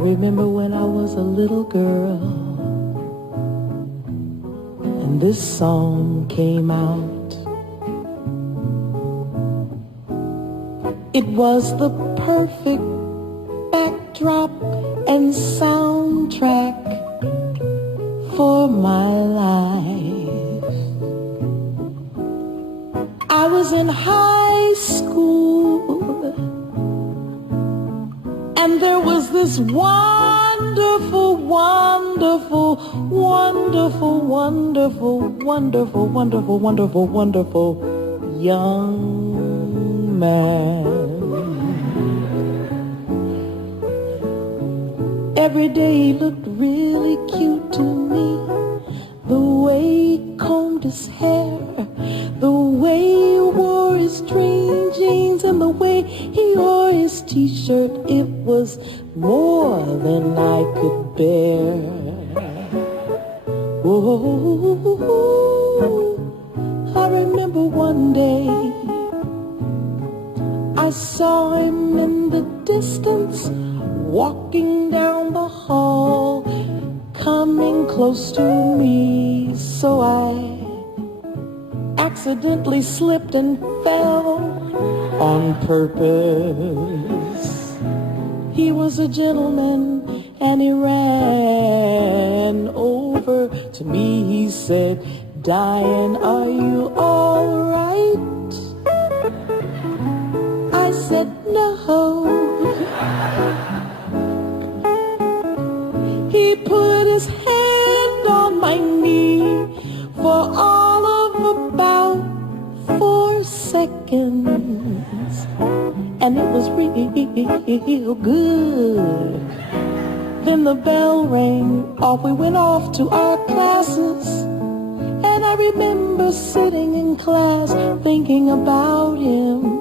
remember when I was a little girl and this song came out. It was the perfect backdrop and soundtrack for my life. I was in high school and there was this wonderful, wonderful, wonderful, wonderful, wonderful, wonderful, wonderful, wonderful young man. Every day he looked really cute to me. The way he combed his hair, the way he wore his string jeans, and the way he wore his t-shirt, it was more than I could bear. Oh, I remember one day I saw him in the distance, walking down the hall, coming close to me, so I accidentally slipped and fell on purpose. He was a gentleman and he ran over to me. He said, "Diane, are you all right?" I said, "No." He put his hand on my knee for all of about 4 seconds, and it was real good. Then the bell rang, off we went off to our classes, and I remember sitting in class thinking about him,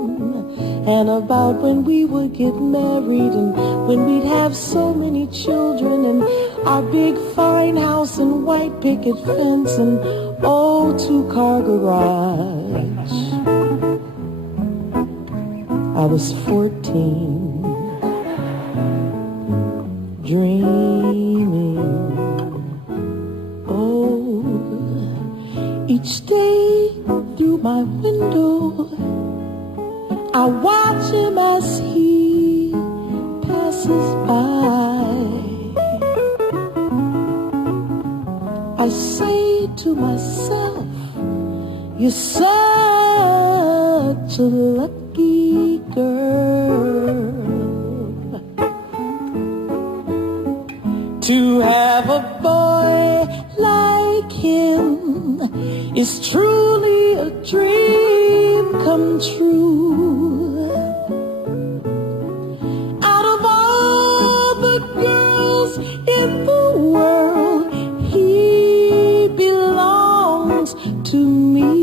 and about when we would get married and when we'd have so many children and our big fine house and white picket fence and old 2-car garage. I was 14, dreaming. Oh, each day through my window I watch him as he passes by. I say to myself, you're such a lucky girl to have a boy like him is truly a dream come true. Out of all the girls in the world, he belongs to me.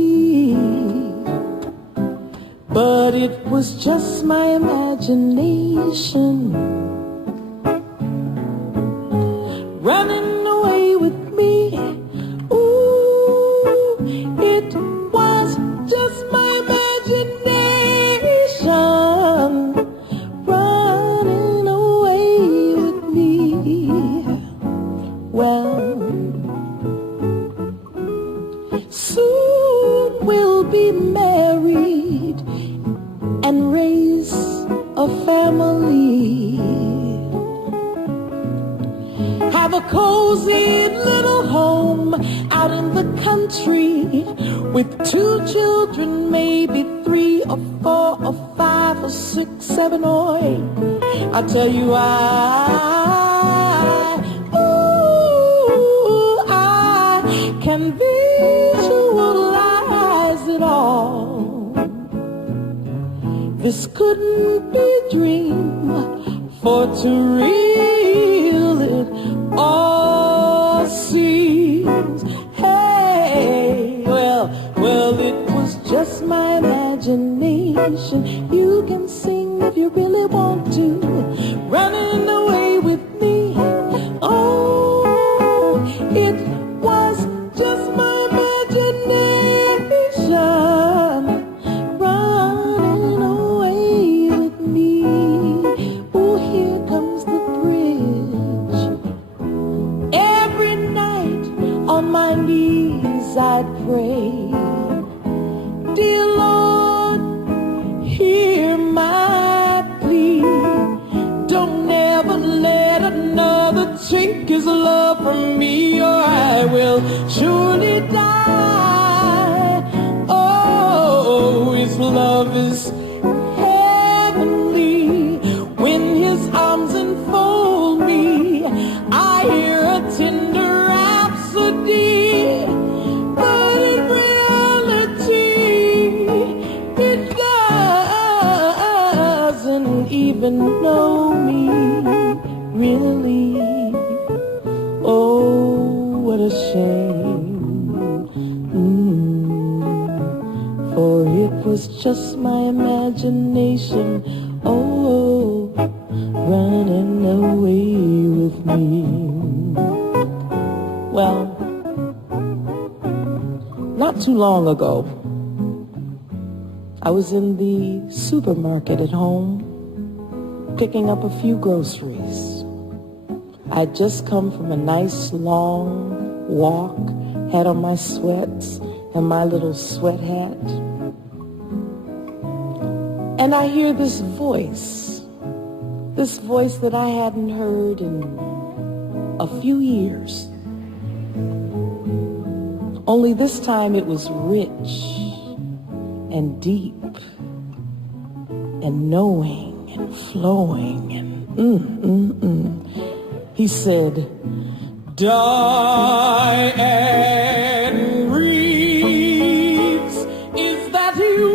But it was just my imagination running away with me. Ooh, it was just my imagination running away with me. Well, soon we'll be married and raise a family, have a cozy little home out in the country with 2 children, maybe 3 or 4 or 5 or 6, 7 or 8. I tell you, I can visualize it all. This couldn't be a dream, for to real it all seems. Hey, well, it was just my imagination. You can sing if you really want to, running away with me. Oh, it was just my imagination running away with me. Oh, here comes the bridge. I'd pray, dear Lord, hear my plea. Don't ever let another take his love from me, or I will surely die. Oh, his love is heavenly. When his arms enfold me, I hear a tender rhapsody. But in reality, it doesn't even know me, really. Oh, what a shame. For it was just my imagination, oh, running away with me. Well, not too long ago, I was in the supermarket at home, picking up a few groceries. I'd just come from a nice long walk, had on my sweats and my little sweat hat. And I hear this voice that I hadn't heard in a few years. Only this time it was rich and deep and knowing and flowing and He said, Diane Reeves, is that you?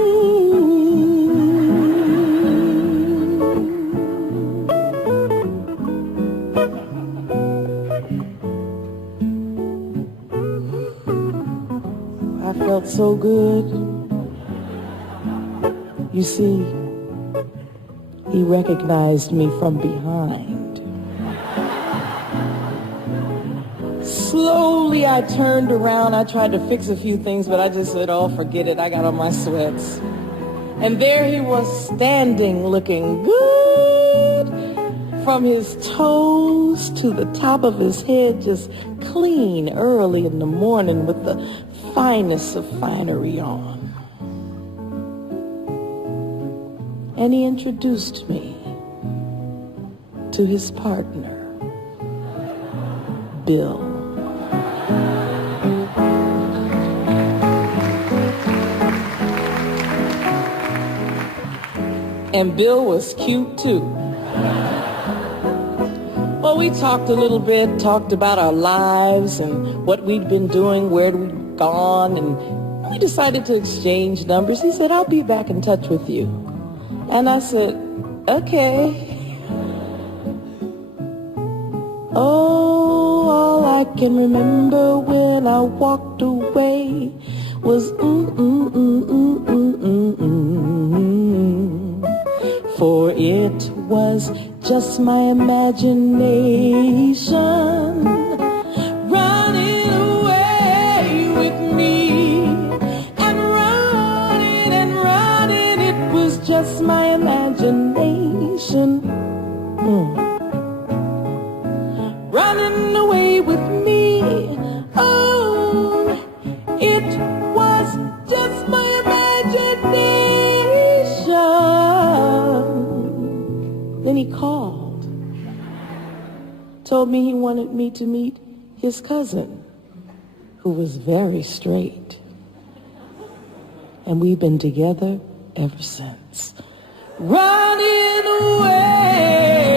I felt so good. You see, he recognized me from behind. Slowly I turned around. I tried to fix a few things, but I just said, oh, forget it. I got on my sweats. And there he was standing looking good from his toes to the top of his head, just clean early in the morning with the finest of finery on. And he introduced me to his partner, Bill. And Bill was cute too. Well, we talked a little bit, talked about our lives and what we'd been doing, where we'd gone, and we decided to exchange numbers. He said, I'll be back in touch with you. And I said, okay. Oh, all I can remember when I walked away was for it was just my imagination running away with me, and running, it was just my imagination running away with me. Oh, it was just my imagination. Then he called, told me he wanted me to meet his cousin, who was very straight. And we've been together ever since. Running away.